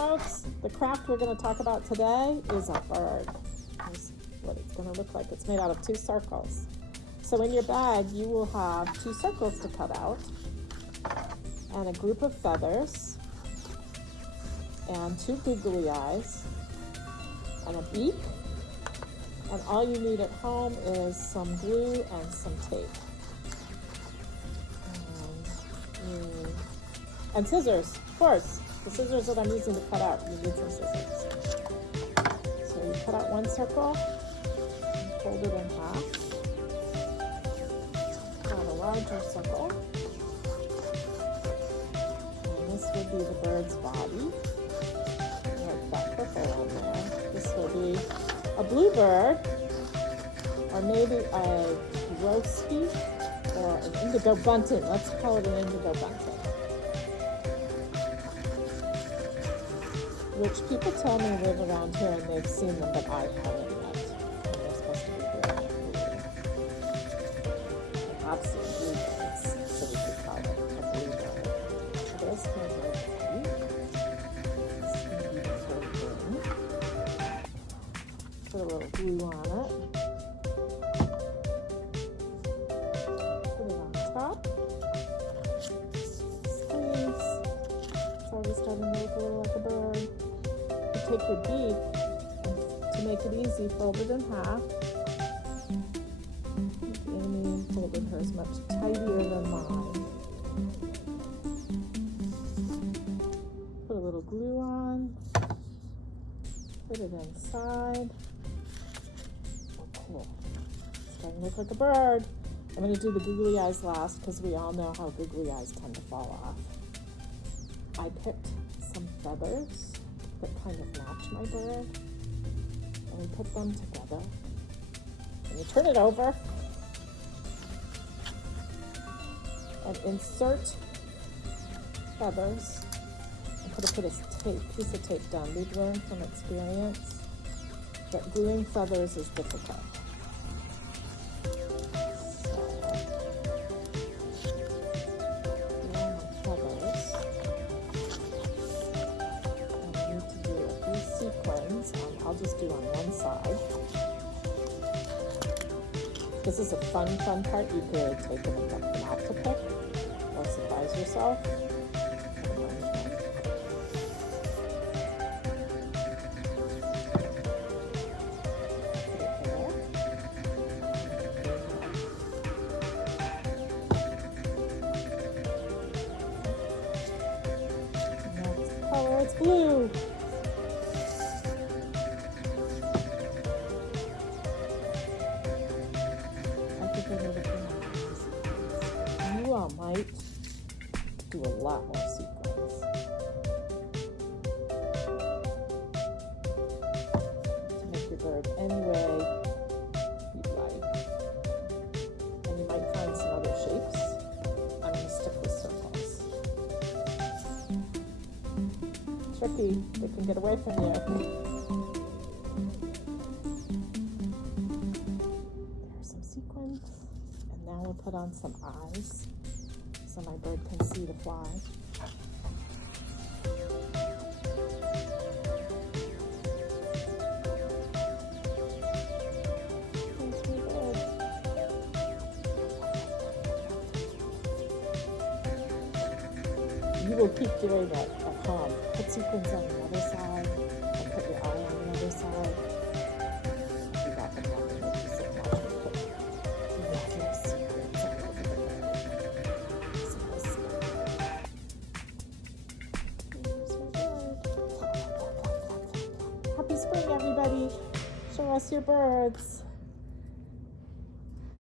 folks, the craft we're going to talk about today is a bird. Here's what it's going to look like. It's made out of 2 circles. So in your bag, you will have 2 circles to cut out, and a group of feathers, and 2 googly eyes, and a beak, and all you need at home is some glue and some tape. And scissors, of course. The scissors that I'm using to cut out, you need some scissors. So you cut out 1 circle, fold it in half, cut out a larger circle, and this would be the bird's body. Like that purple on there. This will be a bluebird, or maybe a grosbeak, or an indigo bunting. Let's call it an indigo bunting. Which people tell me live around here and they've seen them, but I haven't yet. And they're supposed to be good at blue. I've seen bluebirds, so we could call it a bluebird. This one's a bee. This is going to be the bird wing. Put a little glue on it. Put it on top. Squeeze. It's already starting to look a little like a bird. Take your beak, and to make it easy, fold it in half. Amy folded hers much tighter than mine. Put a little glue on. Put it inside. Cool. It's starting to look like a bird. I'm going to do the googly eyes last because we all know how googly eyes tend to fall off. I picked some feathers that kind of match my bird, and we put them together, and you turn it over and insert feathers and put a piece of tape down. We've learned from experience that gluing feathers is difficult. I'll just do on one side. This is a fun part. You could take them and cut them out to pick, or surprise yourself. Next color, it's blue. You all might do a lot more sequins to make your bird any way you'd like. And you might find some other shapes. I'm going to stick with circles. Tricky, they can get away from you. Sequins, and now we'll put on some eyes so my bird can see the fly. There's my bird. You will keep doing that at home. Put sequins on the other side, and put your eye on the other side. You got them all to make you sit down. Happy spring, everybody. Show us your birds.